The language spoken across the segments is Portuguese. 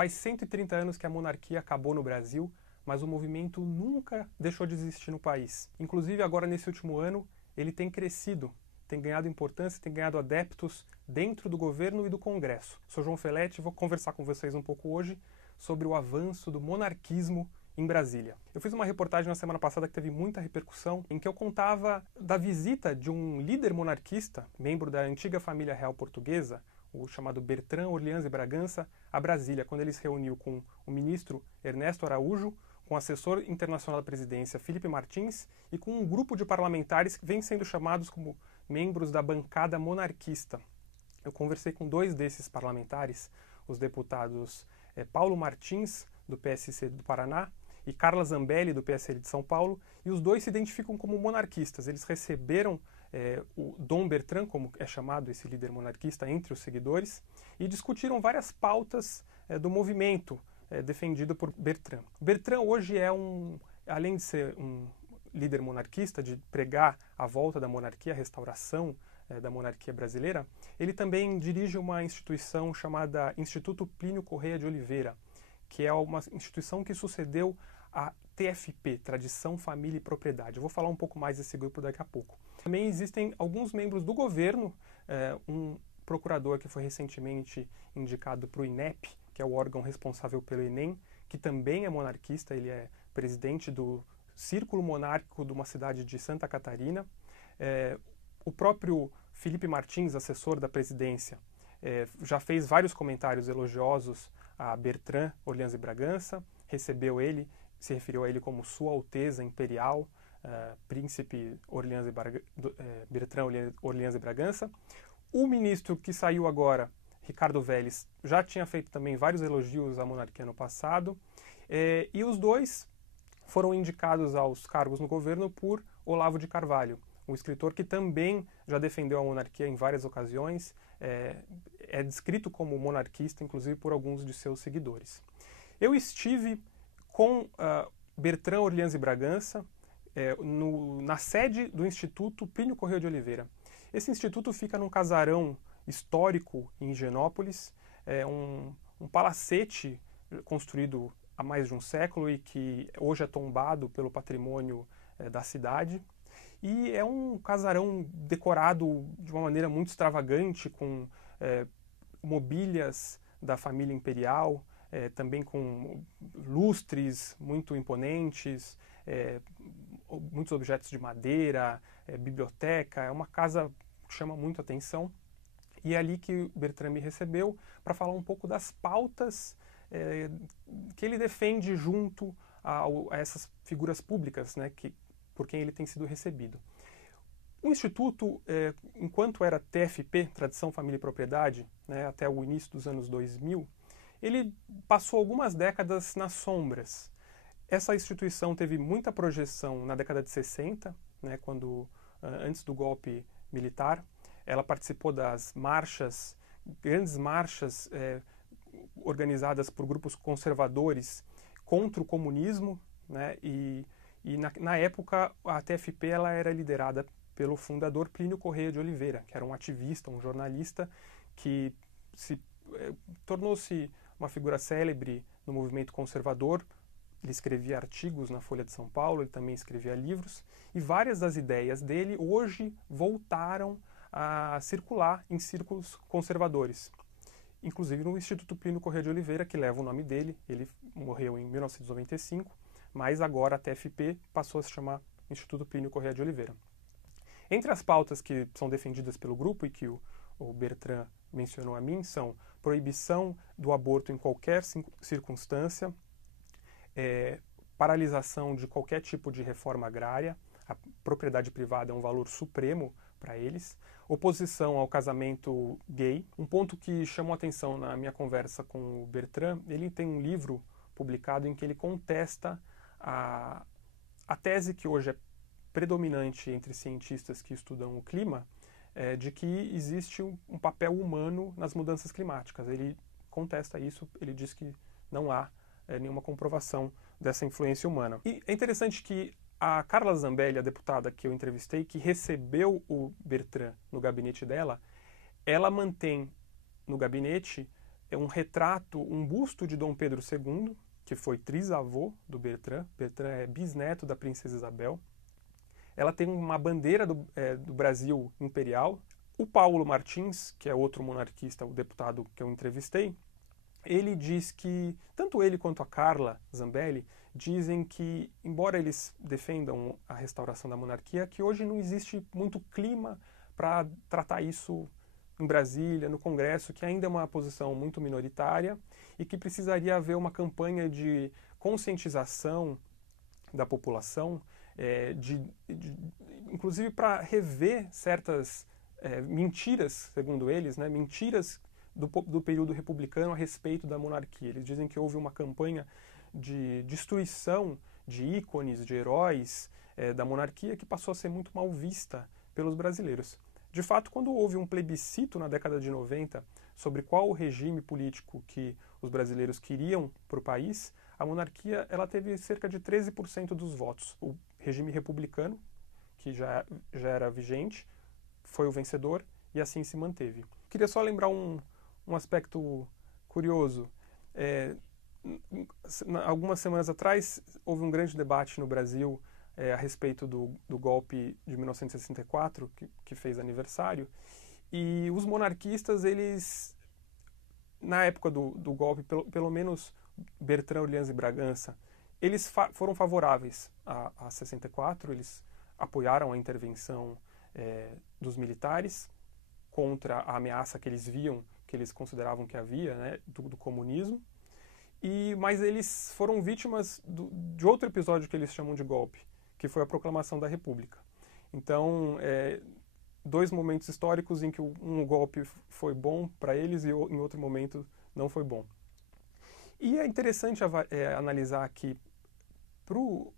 Faz 130 anos que a monarquia acabou no Brasil, mas o movimento nunca deixou de existir no país. Inclusive, agora nesse último ano, ele tem crescido, tem ganhado importância, tem ganhado adeptos dentro do governo e do Congresso. Sou João Feletti e vou conversar com vocês um pouco hoje sobre o avanço do monarquismo em Brasília. Eu fiz uma reportagem na semana passada que teve muita repercussão, em que eu contava da visita de um líder monarquista, membro da antiga família real portuguesa, o chamado Bertrand Orleans e Bragança, a Brasília, quando ele se reuniu com o ministro Ernesto Araújo, com o assessor internacional da presidência Felipe Martins e com um grupo de parlamentares que vêm sendo chamados como membros da bancada monarquista. Eu conversei com dois desses parlamentares, os deputados Paulo Martins, do PSC do Paraná, e Carla Zambelli, do PSL de São Paulo, e os dois se identificam como monarquistas. Eles receberam o Dom Bertrand, como é chamado esse líder monarquista, entre os seguidores, e discutiram várias pautas do movimento defendido por Bertrand. Bertrand hoje além de ser um líder monarquista, de pregar a volta da monarquia, a restauração da monarquia brasileira, ele também dirige uma instituição chamada Instituto Plínio Correia de Oliveira, que é uma instituição que sucedeu a TFP, Tradição, Família e Propriedade. Eu vou falar um pouco mais desse grupo daqui a pouco. Também existem alguns membros do governo, um procurador que foi recentemente indicado para o INEP, que é o órgão responsável pelo Enem, que também é monarquista, ele é presidente do Círculo Monárquico de uma cidade de Santa Catarina. O próprio Felipe Martins, assessor da presidência, já fez vários comentários elogiosos a Bertrand Orleans e Bragança, se referiu a ele como Sua Alteza Imperial, Príncipe Bertrand Orleans e Bragança. O ministro que saiu agora, Ricardo Vélez, já tinha feito também vários elogios à monarquia no passado, e os dois foram indicados aos cargos no governo por Olavo de Carvalho, um escritor que também já defendeu a monarquia em várias ocasiões, é descrito como monarquista, inclusive por alguns de seus seguidores. Eu estive com Bertrand Orleans e Bragança na sede do Instituto Plínio Correia de Oliveira. Esse instituto fica num casarão histórico em Higienópolis, um palacete construído há mais de um século e que hoje é tombado pelo patrimônio da cidade. E é um casarão decorado de uma maneira muito extravagante, com mobílias da família imperial, também com lustres muito imponentes, muitos objetos de madeira, biblioteca. É uma casa que chama muito a atenção. E é ali que Bertrand me recebeu para falar um pouco das pautas que ele defende junto a essas figuras públicas, né, por quem ele tem sido recebido. O Instituto, enquanto era TFP, Tradição, Família e Propriedade, né, até o início dos anos 2000, ele passou algumas décadas nas sombras. Essa instituição teve muita projeção na década de 60, né, antes do golpe militar. Ela participou das grandes marchas organizadas por grupos conservadores contra o comunismo, né, e na época a TFP ela era liderada pelo fundador Plínio Correia de Oliveira, que era um ativista, um jornalista que tornou-se uma figura célebre no movimento conservador. Ele escrevia artigos na Folha de São Paulo, ele também escrevia livros, e várias das ideias dele hoje voltaram a circular em círculos conservadores. Inclusive no Instituto Plínio Correia de Oliveira, que leva o nome dele. Ele morreu em 1995, mas agora a TFP passou a se chamar Instituto Plínio Correia de Oliveira. Entre as pautas que são defendidas pelo grupo e que o Bertrand mencionou a mim são proibição do aborto em qualquer circunstância, paralisação de qualquer tipo de reforma agrária, a propriedade privada é um valor supremo para eles, oposição ao casamento gay. Um ponto que chamou atenção na minha conversa com o Bertrand, ele tem um livro publicado em que ele contesta a tese que hoje é predominante entre cientistas que estudam o clima, de que existe um papel humano nas mudanças climáticas. Ele contesta isso, ele diz que não há nenhuma comprovação dessa influência humana. E é interessante que a Carla Zambelli, a deputada que eu entrevistei, que recebeu o Bertrand no gabinete dela, ela mantém no gabinete é um retrato, um busto de Dom Pedro II, que foi trisavô do Bertrand. Bertrand é bisneto da princesa Isabel. Ela tem uma bandeira do Brasil imperial. O Paulo Martins, que é outro monarquista, o deputado que eu entrevistei, ele diz que, tanto ele quanto a Carla Zambelli, dizem que, embora eles defendam a restauração da monarquia, que hoje não existe muito clima para tratar isso em Brasília, no Congresso, que ainda é uma posição muito minoritária e que precisaria haver uma campanha de conscientização da população, inclusive para rever certas mentiras, segundo eles, né, mentiras do período republicano a respeito da monarquia. Eles dizem que houve uma campanha de destruição de ícones, de heróis da monarquia que passou a ser muito mal vista pelos brasileiros. De fato, quando houve um plebiscito na década de 90 sobre qual o regime político que os brasileiros queriam para o país, a monarquia ela teve cerca de 13% dos votos. O regime republicano, que já era vigente, foi o vencedor e assim se manteve. Queria só lembrar um aspecto curioso. Algumas semanas atrás, houve um grande debate no Brasil a respeito do golpe de 1964, que fez aniversário, e os monarquistas, eles, na época do golpe, pelo menos Bertrand, Orleans e Bragança, eles foram favoráveis a 64, eles apoiaram a intervenção dos militares contra a ameaça que eles viam, que eles consideravam que havia, né, do comunismo, mas eles foram vítimas de outro episódio que eles chamam de golpe, que foi a proclamação da República. Então, dois momentos históricos em que um golpe foi bom para eles e em outro momento não foi bom. E é interessante analisar que,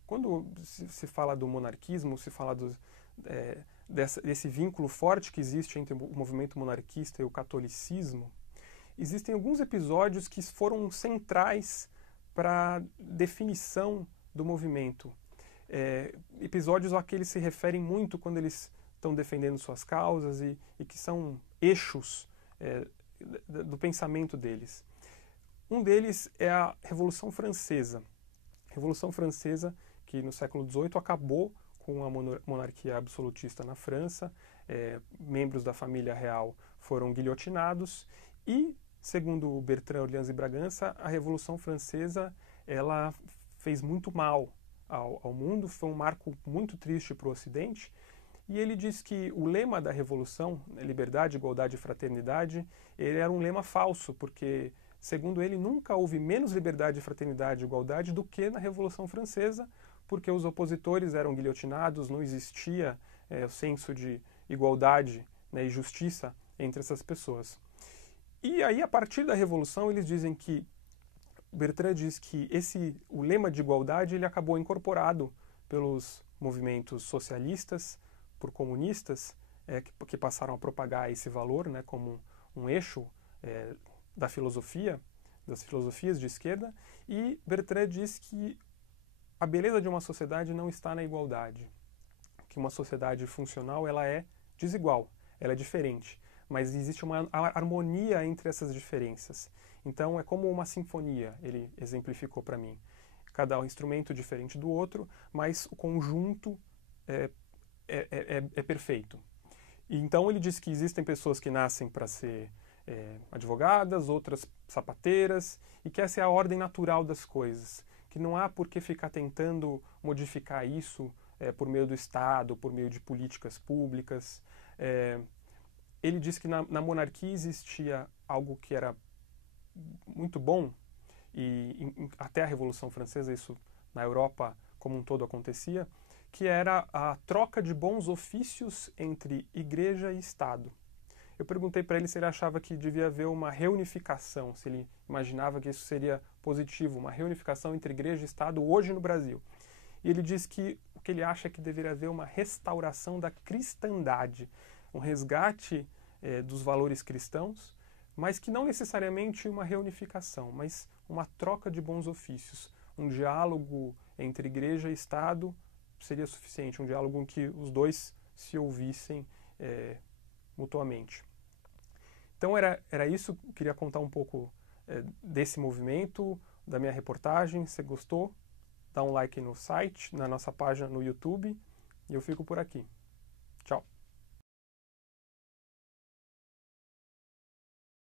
quando se fala do monarquismo, se fala desse vínculo forte que existe entre o movimento monarquista e o catolicismo, existem alguns episódios que foram centrais para a definição do movimento. Episódios a que eles se referem muito quando eles estão defendendo suas causas e que são eixos do pensamento deles. Um deles é a Revolução Francesa. A Revolução Francesa, que no século XVIII acabou com a monarquia absolutista na França, membros da família real foram guilhotinados e, segundo Bertrand, Orleans e Bragança, a Revolução Francesa ela fez muito mal ao mundo, foi um marco muito triste para o Ocidente, e ele diz que o lema da Revolução, liberdade, igualdade e fraternidade, ele era um lema falso, porque, segundo ele, nunca houve menos liberdade, fraternidade e igualdade do que na Revolução Francesa, porque os opositores eram guilhotinados, não existia o senso de igualdade, né, e justiça entre essas pessoas. E aí, a partir da Revolução, eles dizem que Bertrand diz que o lema de igualdade ele acabou incorporado pelos movimentos socialistas, por comunistas, que passaram a propagar esse valor, né, como um eixo das filosofias de esquerda, e Bertrand diz que a beleza de uma sociedade não está na igualdade, que uma sociedade funcional ela é desigual, ela é diferente, mas existe uma harmonia entre essas diferenças. Então é como uma sinfonia, ele exemplificou para mim. Cada instrumento diferente do outro, mas o conjunto é perfeito. E então ele diz que existem pessoas que nascem para ser advogadas, outras sapateiras, e que essa é a ordem natural das coisas, que não há por que ficar tentando modificar isso por meio do Estado, por meio de políticas públicas. Ele diz que na monarquia existia algo que era muito bom, e até a Revolução Francesa isso na Europa como um todo acontecia, que era a troca de bons ofícios entre igreja e Estado. Eu perguntei para ele se ele achava que devia haver uma reunificação, se ele imaginava que isso seria positivo, uma reunificação entre igreja e Estado hoje no Brasil. E ele diz que o que ele acha é que deveria haver uma restauração da cristandade, um resgate dos valores cristãos, mas que não necessariamente uma reunificação, mas uma troca de bons ofícios. Um diálogo entre igreja e Estado seria suficiente, um diálogo em que os dois se ouvissem mutuamente. Então era isso, eu queria contar um pouco desse movimento, da minha reportagem. Se gostou, dá um like no site, na nossa página no YouTube, e eu fico por aqui.